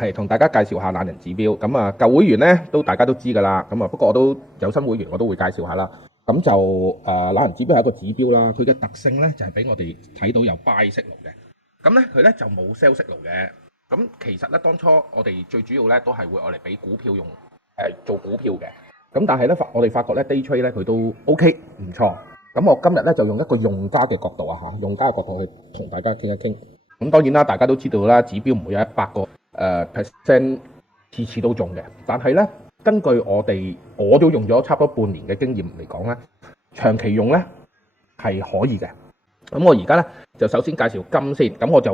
係同大家介紹下懶人指標。咁啊，舊會員咧大家都知㗎啦。咁啊，不過我都有新會員，我都會介紹下啦。咁就懶人指標係一個指標啦。佢嘅特性咧就係俾我哋睇到有 buy 息路嘅。咁咧佢咧就冇 sell 息路嘅。咁其實咧當初我哋最主要咧都係會愛嚟俾股票用，做股票嘅。咁但係咧我哋發覺咧 day trade 咧佢都 OK 唔錯。咁我今日咧就用一個用家嘅角度啊，用家嘅角度去同大家傾一傾。咁當然啦，大家都知道啦，指標唔會有100個%次次都中嘅。但係咧，根據我都用咗差唔多半年嘅經驗嚟講咧，長期用咧係可以嘅。咁我而家咧就首先介紹金先。咁我就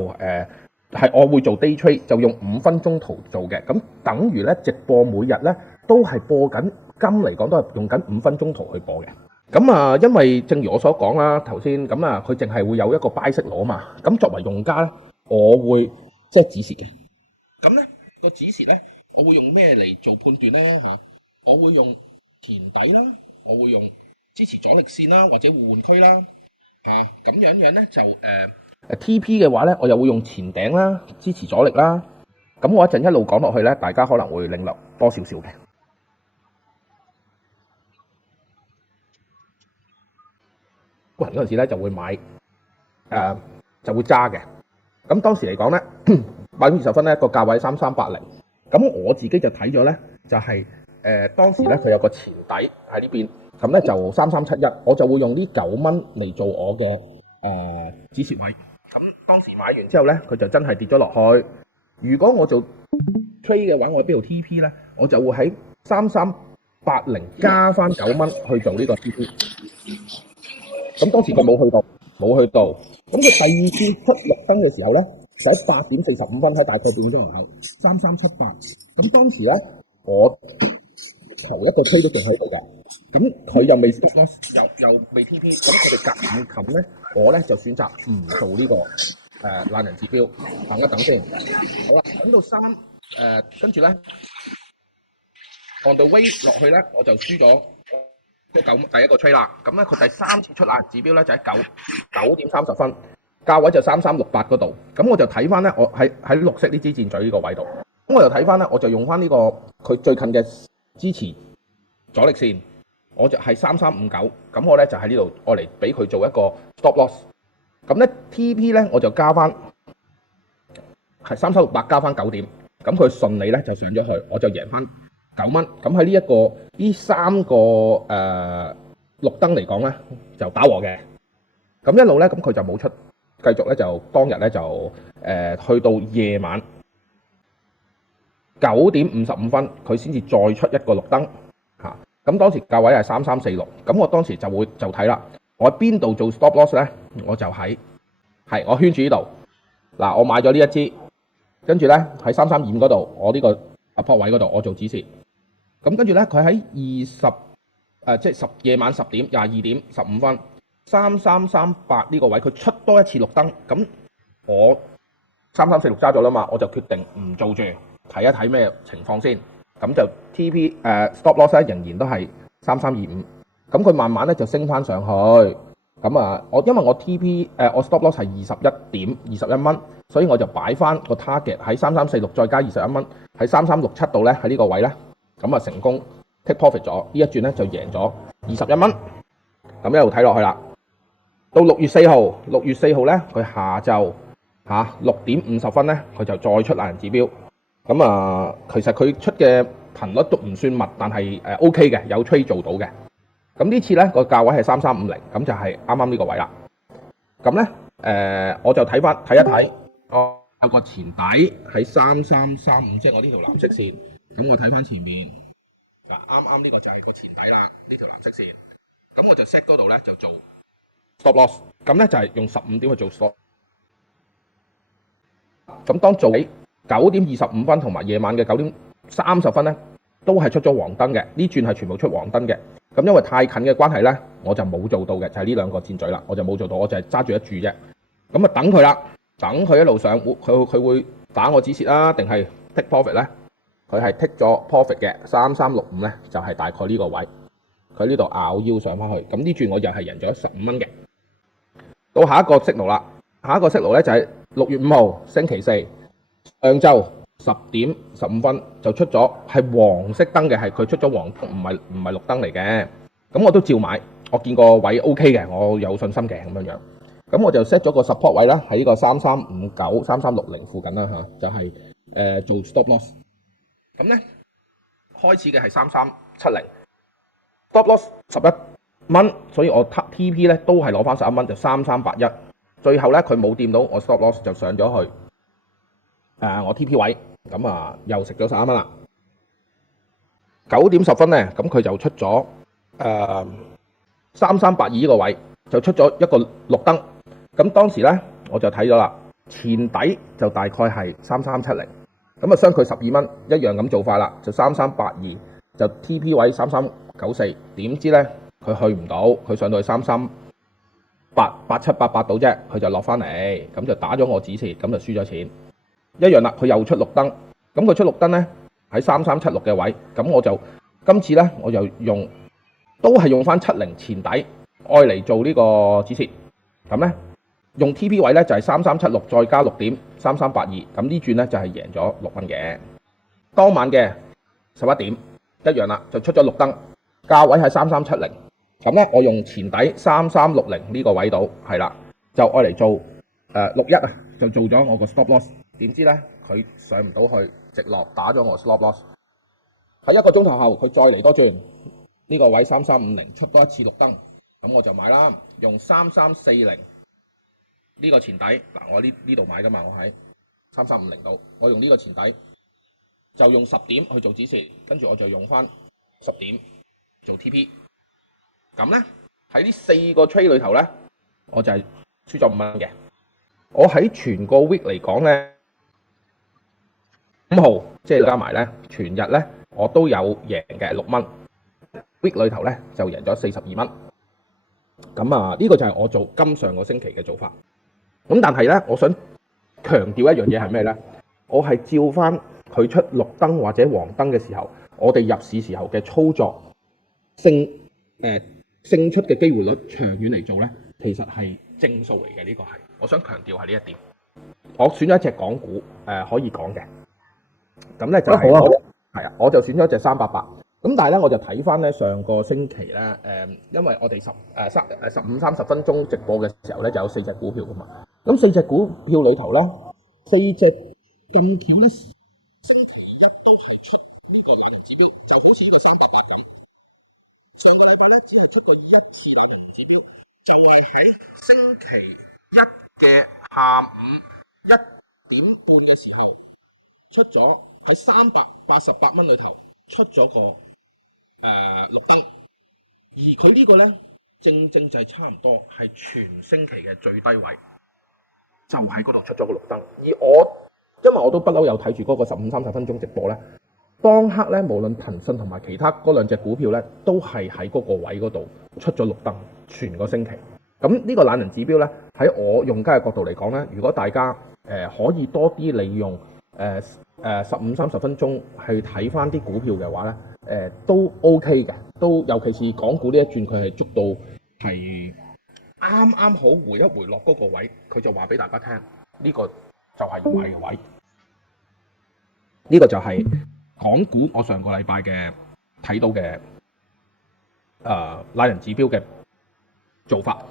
我會做 day trade，就用5分鐘圖做嘅。咁等於咧直播每日咧都係播緊金嚟講，都係用緊5分鐘圖去播嘅。咁啊，因為正如我所講啦，頭先咁啊，佢淨係會有一個 buy 息攞嘛。咁作為用家咧，我會即係指示嘅。咁咧個指示咧，我會用咩嚟做判斷咧？我會用填底啦，我會用支持阻力線啦，或者互換區啦。咁樣咧就TP 嘅話咧，我又會用前頂啦，支持阻力啦。咁我一陣一路講落去咧，大家可能會領略多少少嘅。嗰陣時咧就會買，就會揸嘅。咁當時嚟講咧，20分咧個價位3380。咁我自己就睇咗咧，就係當時咧佢有個前底喺呢邊，咁咧就3371，我就會用呢9蚊嚟做我嘅止蝕位。咁當時買完之後咧，佢就真係跌咗落去。如果我做 trade 嘅話，我喺邊度 TP 咧？我就會喺3380加翻9蚊去做呢個 TP。咁當時佢冇去到。咁佢第二次出綠燈嘅時候咧，就喺8點45分，喺大概半個鐘頭後3378。咁當時咧，我頭一個推都仲喺度嘅。咁佢又未 stop loss，又未 TP。咁佢哋夾硬冚咧，我咧就選擇唔做呢個懶人指標，等一等先。好啦，等到跟住咧 on the way 落去咧，我就輸咗。第一個 trade 啦，咁咧佢第3次出懶人指標咧就喺9點30分，價位就3368嗰度。咁我就睇翻咧，我喺綠色呢支箭嘴呢個位度，咁我就睇翻咧，我就用翻呢個佢最近嘅支持阻力線，我就係3359。咁我咧就喺呢度愛嚟俾佢做一個 stop loss。咁咧 TP 咧我就加翻係3368加翻9點，咁佢順利咧就上咗去，我就贏翻9蚊。咁喺呢3個綠燈嚟講咧，就打和嘅。咁一路咧，咁佢就冇出，繼續咧就當日咧就去到夜晚9點55分，佢先至再出一個綠燈嚇。咁當時價位係3346，咁我當時就睇啦，我喺邊度做 stop loss 咧？我就我圈住呢度嗱，我買咗呢一支，跟住咧喺335嗰度，我呢個破位嗰度我做止蝕。咁跟住咧，佢喺即係夜晚10點22點15分3338呢個位，佢出多一次綠燈。咁我3346揸咗啦嘛，我就決定唔做住，睇一睇咩情況先。咁就 TP stop loss 仍然都係3325。咁佢慢慢咧就升翻上去。咁啊，因為我 TP 我 stop loss 係21蚊，所以我就擺翻個 target 喺3346再加21蚊，喺3367度咧，喺呢個位咧。咁啊成功 take profit 咗，呢一轉咧就贏咗21蚊。咁一路睇落去啦，到6月4號咧，佢下晝6點50分咧，佢就再出懶人指標。咁啊，其實佢出嘅頻率都唔算密，但係OK 嘅，有 trade 做到嘅。咁呢次咧個價位係3350，咁就係啱啱呢個位啦。咁咧我就睇一睇，我有個前底喺3335，即係我呢條藍色線。咁我睇翻前面，啱呢個就係個前底啦，呢條藍色線。咁我就 set 嗰度咧就做 stop loss。咁咧就係用15點去做 stop。咁當做喺9點25分同埋夜晚嘅9點30分咧，都係出咗黃燈嘅。呢轉係全部出黃燈嘅。咁因為太近嘅關係咧，我就冇做到嘅，就係呢兩個箭嘴啦，我就冇做到，我就係揸住一注啫。咁啊等佢啦，等佢一路上，佢會打我止蝕啦，定係 take profit 咧？佢係 take 咗 profit 嘅3365咧，就係大概呢個位。佢呢度咬腰上翻去，咁呢轉我又係贏咗15蚊嘅。到下一個息路啦，下一個息路咧就係6月5號星期四上晝10點15分就出咗，係黃色燈嘅，係佢出咗黃燈，唔係綠燈嚟嘅。咁我都照買，我見個位 OK 嘅，我有信心嘅咁樣樣。咁我就 set 咗個 support 位啦，喺呢個3359、3360附近啦嚇，就係、做 stop loss。咁咧開始嘅係3370，stop loss 11蚊，所以我 TP 咧都係攞翻11蚊，就3381。最後咧佢冇掂到我 stop loss 就上咗去我 TP 位，咁又食咗11蚊啦。9點10分咧，咁佢就出咗3382呢個位，就出咗一個綠燈。咁當時咧我就睇咗啦，前底就大概係3370，咁相距12蚊，一樣咁做法啦，就3382就 TP 位3394，點知咧佢去唔到，佢上到去338788到啫，佢就落翻嚟，咁就打咗我止蝕，咁就輸咗錢。一樣啦，佢又出綠燈，咁佢出綠燈咧喺3376嘅位，咁我就今次咧我就都係用翻70前底愛嚟做呢個止蝕，咁咧用 TP 位咧就係3376再加6點3382，咁呢轉咧就係贏咗6蚊嘅。當晚嘅11點一樣啦，就出咗綠燈，價位係3370，咁咧我用前底3360呢個位度係啦，就愛嚟做61啊，就做咗我個 stop loss。點知咧佢上唔到去，直落打咗我 stop loss。喺1個鐘頭後，佢再嚟多轉呢個位3350，出多一次綠燈，咁我就買啦，用3340呢個前底嗱，我呢度買噶嘛，我喺3350度，我用呢個前底就用10點去做止蝕，跟住我就用翻10點做 TP。咁咧喺呢4個 trade 裏頭咧，我就係輸咗5蚊嘅。我喺全個 week 嚟講咧，5號即係加埋咧，全日咧我都有贏嘅6蚊。week 裏頭咧就贏咗42蚊。咁呢個就係我做上個星期嘅做法。咁但係咧，我想強調一樣嘢係咩咧？我係照翻佢出綠燈或者黃燈嘅時候，我哋入市時候嘅操作勝出嘅機會率，長遠嚟做咧，其實係正數嚟嘅。呢個係我想強調係呢一點。我選咗一隻港股可以講嘅，咁咧就係我就選咗一隻388。咁但係咧，我就睇翻咧上個星期咧因為我哋15-30分鐘直播嘅時候咧，就有4隻股票噶嘛。咁4隻股票裏頭咧，4隻咁巧咧，星期一都係出呢個懶人指標，就好似呢個388咁。上個禮拜咧只係出過一次懶人指標，就係喺星期一嘅下午1點半嘅時候出咗，喺388蚊裏頭出咗個綠燈，而佢呢個咧正就係差唔多係全星期嘅最低位，就喺嗰度出咗個綠燈。而因為我都不嬲有睇住嗰個15-30分鐘直播咧，當刻咧無論騰訊同埋其他嗰兩隻股票咧，都係喺嗰個位嗰度出咗綠燈，全個星期。咁呢個懶人指標咧，喺我用家嘅角度嚟講咧，如果大家可以多啲利用15-30分鐘去睇翻啲股票嘅話咧，都 OK 嘅，都尤其是港股呢一轉，佢係捉到係啱啱好回一回落嗰個位，佢就話俾大家聽，呢個就係要買嘅位。呢個就係港股我上個禮拜嘅睇到嘅懶人指標嘅做法。